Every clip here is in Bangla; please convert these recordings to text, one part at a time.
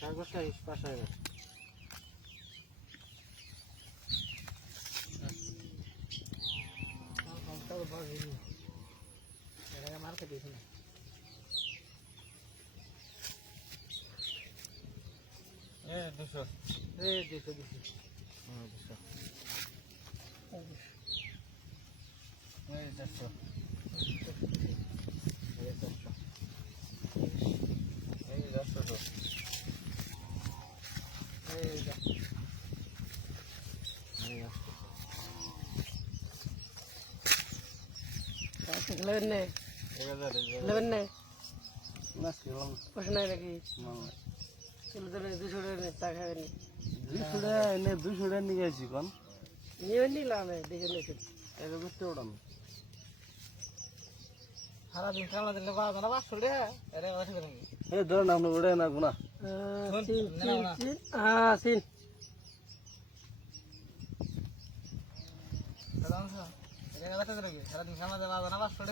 কাগজটা পাশে রাখ। মার্কেট দিয়েছিল দুশো দুশো দুশো চারশো लेवन ने कुछ नहीं लगी चलो तो दूसरे ने ताकत नहीं दूसरे नहीं गए सी कौन ये नहीं लाने देखे लेकिन ऐसे कुछ तो उड़ान हरा दिन खाना दिन बाद ना बात सुन अरे बात करेंगे ये दो नाम उड़े ना गुना सीन हाँ सीन बात करेंगे हरा दिन खाना दिन बाद ना बात सुन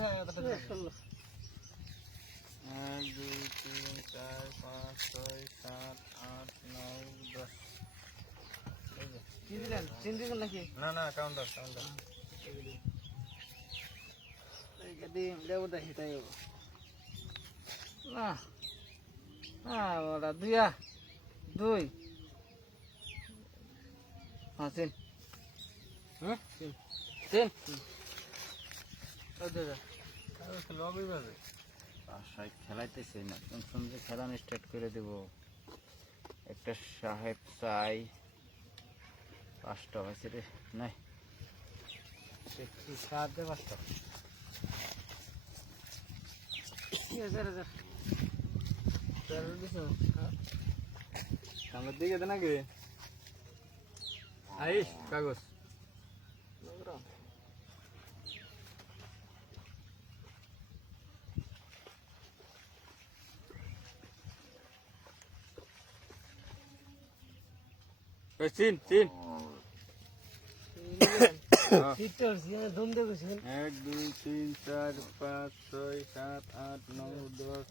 एक 2 3 4 5 6 7 8 9 10 तीन दिन लगे ना काउंटर गड्डी ले उड़ा हिटायो ना बड़ा दुया दुई हाँ तीन लॉबी बाजे বাসায় খেলাইতেছে না শুনছি যে খেলানো স্টার্ট করে দেব একটা সাহেব চাই 5টা হয়েছে রে নাই দেখছি 7 দে 5টা সামনের দিকে দে নাকি আইস কাগজ तीन तीन एक 2 3 4 5 6 7 8 9 10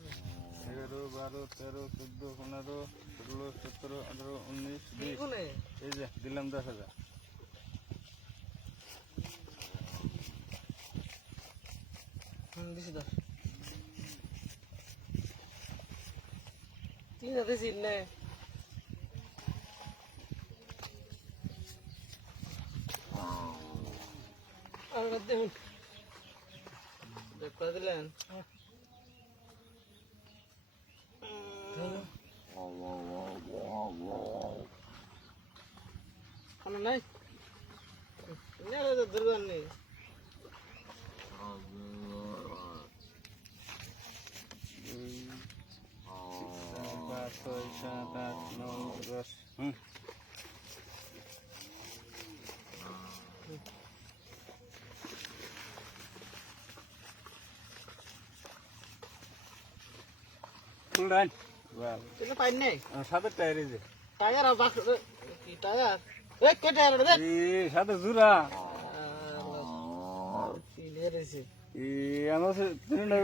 11 12 13 14 15 16 17 18 19 20 এই যে দিলাম 10,000 দিছি 10 3 দিছি না দেখো দিলেন কোনো নাই দুর্গন নেই Full itu pain nih. satu tayar aja. Tayar apa? Tayar. Ke tayar deh. Satu zura. Ini sih. Anu sih, ini